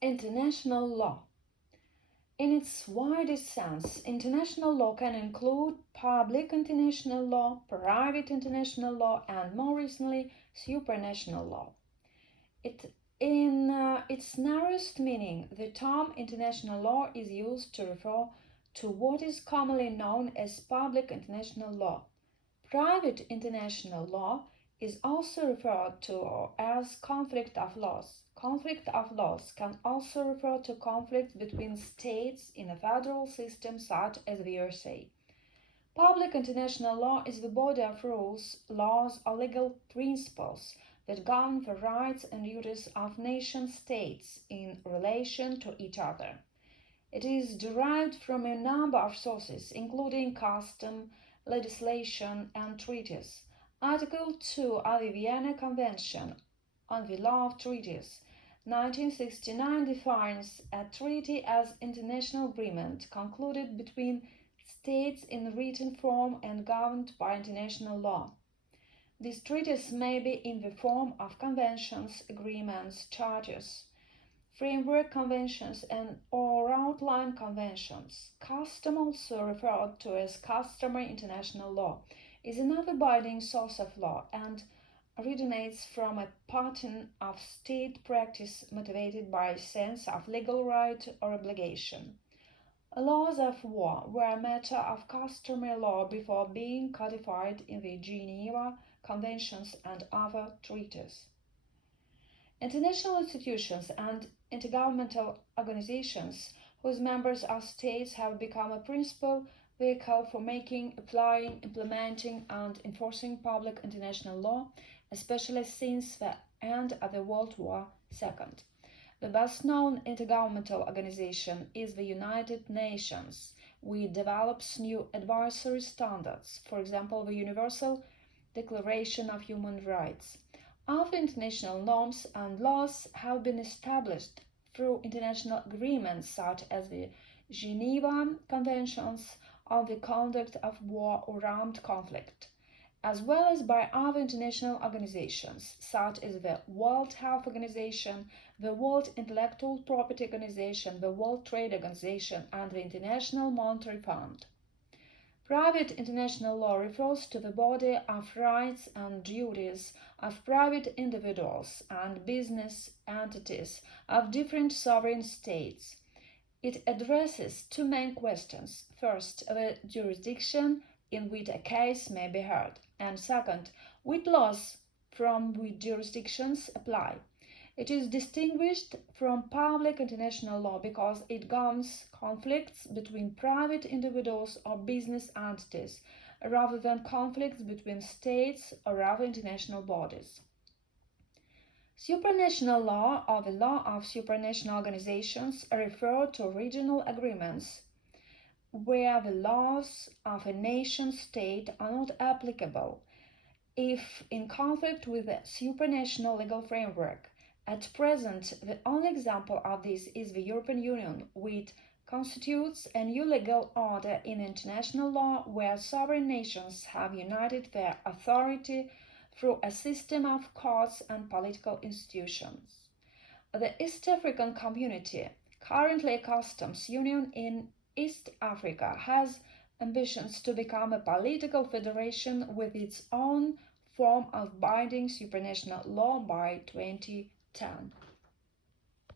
International law. In its widest sense, international law can include public international law, private international law, and more recently, supranational law. In its narrowest meaning, the term international law is used to refer to what is commonly known as public international law. Private international law is also referred to as conflict of laws. Conflict of laws can also refer to conflicts between states in a federal system such as the USA. Public international law is the body of rules, laws, or legal principles that govern the rights and duties of nation-states in relation to each other. It is derived from a number of sources, including custom, legislation, and treaties. Article 2 of the Vienna Convention on the Law of Treaties, 1969, defines a treaty as international agreement concluded between states in written form and governed by international law. These treaties may be in the form of conventions, agreements, charters, framework conventions, and or outline conventions. Custom, also referred to as customary international law, is another binding source of law and originates from a pattern of state practice motivated by a sense of legal right or obligation. Laws of war were a matter of customary law before being codified in the Geneva Conventions and other treaties. International institutions and intergovernmental organizations whose members are states have become a principal vehicle for making, applying, implementing, and enforcing public international law, especially since the end of the World War II. The best-known intergovernmental organization is the United Nations, which develops new advisory standards, for example, the Universal Declaration of Human Rights. Other international norms and laws have been established through international agreements such as the Geneva Conventions on the Conduct of War or Armed Conflict, as well as by other international organizations such as the World Health Organization, the World Intellectual Property Organization, the World Trade Organization, and the International Monetary Fund. Private international law refers to the body of rights and duties of private individuals and business entities of different sovereign states. It addresses two main questions. First, the jurisdiction in which a case may be heard, and second, which laws from which jurisdictions apply. It is distinguished from public international law because it governs conflicts between private individuals or business entities, rather than conflicts between states or other international bodies. Supranational law, or the law of supranational organizations, refer to regional agreements where the laws of a nation-state are not applicable if in conflict with the supranational legal framework. At present, the only example of this is the European Union, which constitutes a new legal order in international law where sovereign nations have united their authority through a system of courts and political institutions. The East African Community, currently a customs union in East Africa, has ambitions to become a political federation with its own form of binding supranational law by 2010.